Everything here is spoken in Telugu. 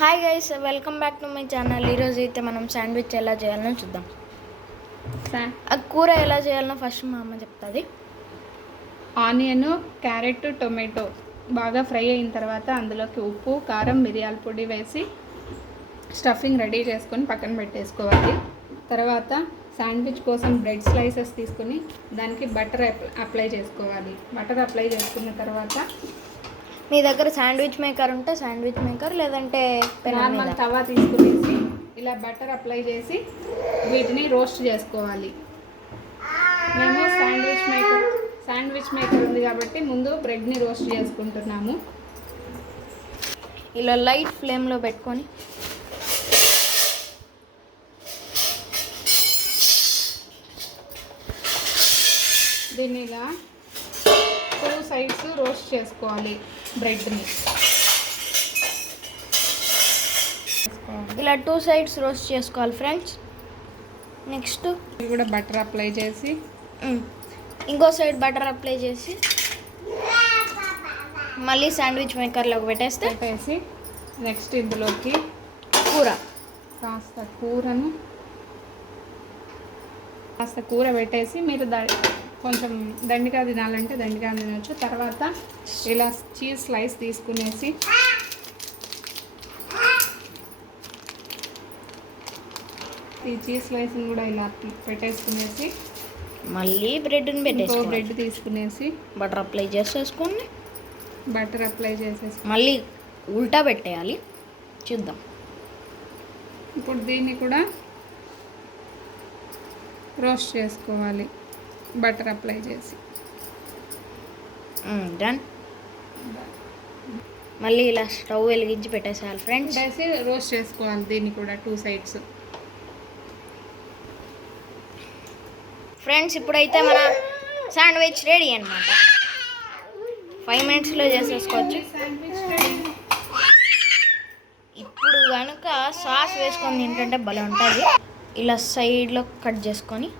Hi guys, welcome back to my channel. ఈరోజు అయితే మనం శాండ్విచ్ ఎలా చేయాలో చూద్దాం. ఆ కూర ఎలా చేయాలో ఫస్ట్ మా అమ్మ చెప్తుంది. ఆనియన్, క్యారెట్, టొమాటో బాగా ఫ్రై అయిన తర్వాత అందులోకి ఉప్పు, కారం, మిరియాల పొడి వేసి స్టఫింగ్ రెడీ చేసుకొని పక్కన పెట్టేసుకోవాలి. తర్వాత శాండ్విచ్ కోసం బ్రెడ్ స్లైసెస్ తీసుకుని దానికి బటర్ అప్లై చేసుకోవాలి. బటర్ అప్లై చేసుకున్న తర్వాత మీ దగ్గర శాండ్విచ్ మేకర్ ఉంటే శాండ్విచ్ మేకర్, లేదంటే నార్మల్ తవా తీసుకునేసి ఇలా బటర్ అప్లై చేసి వీటిని రోస్ట్ చేసుకోవాలి. మేము శాండ్విచ్ మేకర్ ఉంది కాబట్టి ముందు బ్రెడ్ని రోస్ట్ చేసుకుంటున్నాము. ఇలా లైట్ ఫ్లేమ్లో పెట్టుకొని దీన్ని ఇలా 2 సైడ్స్ రోస్ట్ చేసుకోవాలి. బ్రెడ్ని ఇలా 2 సైడ్స్ రోస్ట్ చేసుకోవాలి ఫ్రెండ్స్. నెక్స్ట్ ఇది కూడా బటర్ అప్లై చేసి ఇంకో సైడ్ బటర్ అప్లై చేసి మళ్ళీ శాండ్విచ్ మేకర్లోకి పెట్టేసి నెక్స్ట్ ఇందులోకి కాస్త కూర పెట్టేసి మీరు కొంచెం దండిగా తినాలంటే దండిగా తినవచ్చు. తర్వాత ఇలా చీజ్ స్లైస్ తీసుకునేసి ఈ చీజ్ స్లైస్ని కూడా ఇలా పెట్టేసుకునేసి మళ్ళీ బ్రెడ్ని పెట్టేసి బ్రెడ్ తీసుకునేసి బటర్ అప్లై చేసేసుకొని మళ్ళీ ఉల్టా పెట్టేయాలి. చూద్దాం. ఇప్పుడు దీన్ని కూడా రోస్ట్ చేసుకోవాలి బటర్ అప్లై చేసి. డన్. మళ్ళీ ఇలా స్టవ్ వెలిగించి పెట్టేసేయాలి ఫ్రెండ్స్. రోస్ట్ చేసుకోవాలి దీన్ని కూడా 2 సైడ్స్. ఫ్రెండ్స్, ఇప్పుడైతే మన శాండ్విచ్ రెడీ అన్నమాట. 5 మినిట్స్లో చేసేసుకోవచ్చు. ఇప్పుడు కనుక సాస్ వేసుకొని తింటుంటే భలే ఉంటుంది. ఇలా సైడ్లో కట్ చేసుకొని